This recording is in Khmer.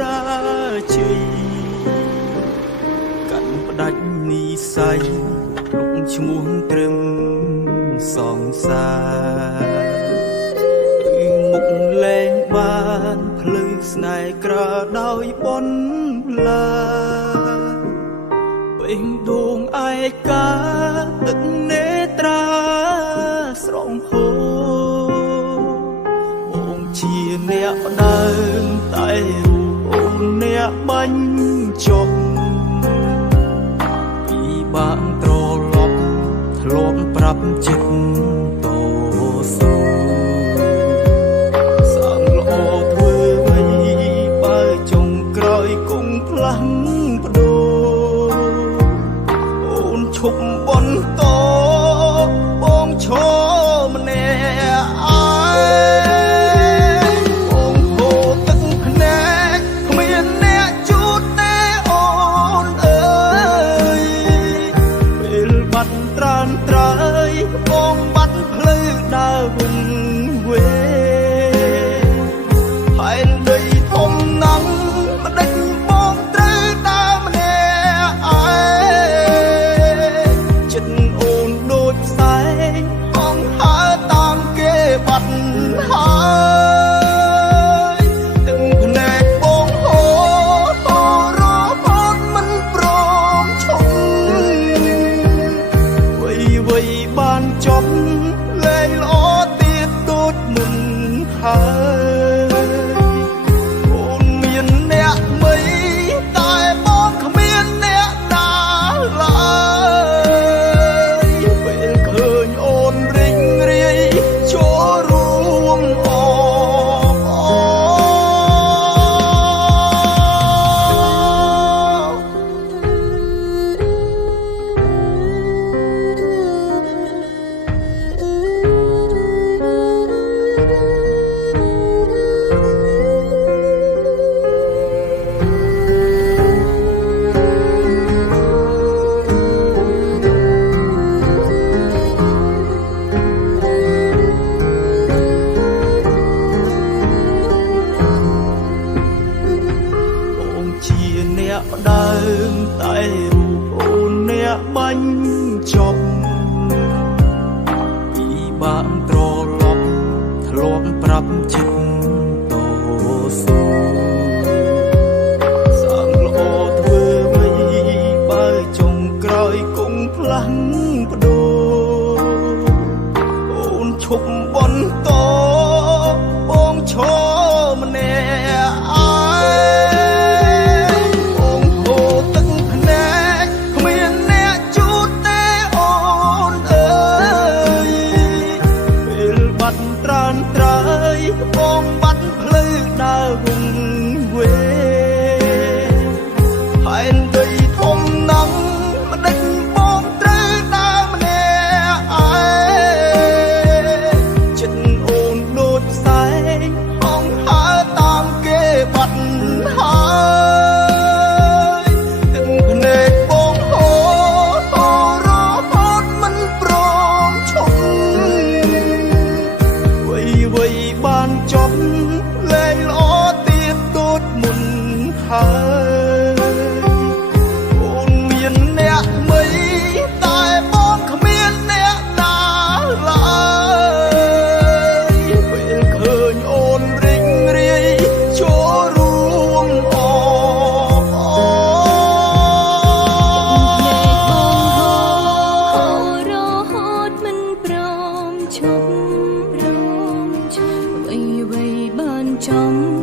រាជ័យកាន់ផ្ដាច់និស័យលុកឈ្មោះត្រឹមសង្សារមុខលែងបានភ្លឺស្នេហ៍ក្រដោយបនឡាពេញដួងឯកាទឹកនេត្រាស្រងហូរបងជាអ្នកផ្ដើមតែអ្នកបាញ់ចុះពីបាក់ត្រឡប់ធ្លាប់ប្រាប់ចិត្តតស៊ូសាំល្អធ្វើអ្វីបើចុងក្រោយគង់ផ្លាំងបដូរអូនឈប់បន្តបងឈរម្នាក់បងបាត់ភ្លឺដើរវិញវេហើយដីធំណាំម្ដេចបងត្រូវដើរម្នាក់ឯងចិត្តអូនដូចផ្សែងអងហើតាមគេបាត់ហើយទាំងភ្នែកបងហូររហូតមិនព្រមឈប់វៃបានចប់លែងល្អទៀតដូចមុនហើយអូនមានអ្នកមីតែបងគ្មានអ្នកណាឡើយពេលឃើញអូនរីងរាយចូលរួមអបអផ្ដើមតែរូបអូនអ្នកបាញ់ចប់ពីបាក់ត្រឡប់ធ្លាប់ប្រាប់ចិត្តតស៊ូសាំល្អធ្វើអ្វីបើចុងក្រោយគង់ផ្លាំងបដូរអូនឈប់បន្តបងឈរម្នាក់បងបាត់ភ្លឺដើរវិញវេហើយដីធំណាំម្ដេចបងត្រូវដើរម្នាក់ឯងចិត្តអូនដូចផ្សែងអងហើតាមគេបាត់ហើយទាំងភ្នែកបងហូររហូតមិនព្រមឈប់វៃបានចប់លែងល្អទៀតដូចមុនហើយអូនមានអ្នកមីតែបងគ្មានអ្នកណាឡើយពេលឃើញអូនរីងរាយចូលរួមអបអរហូតមិនព្រមឈប់បានចំ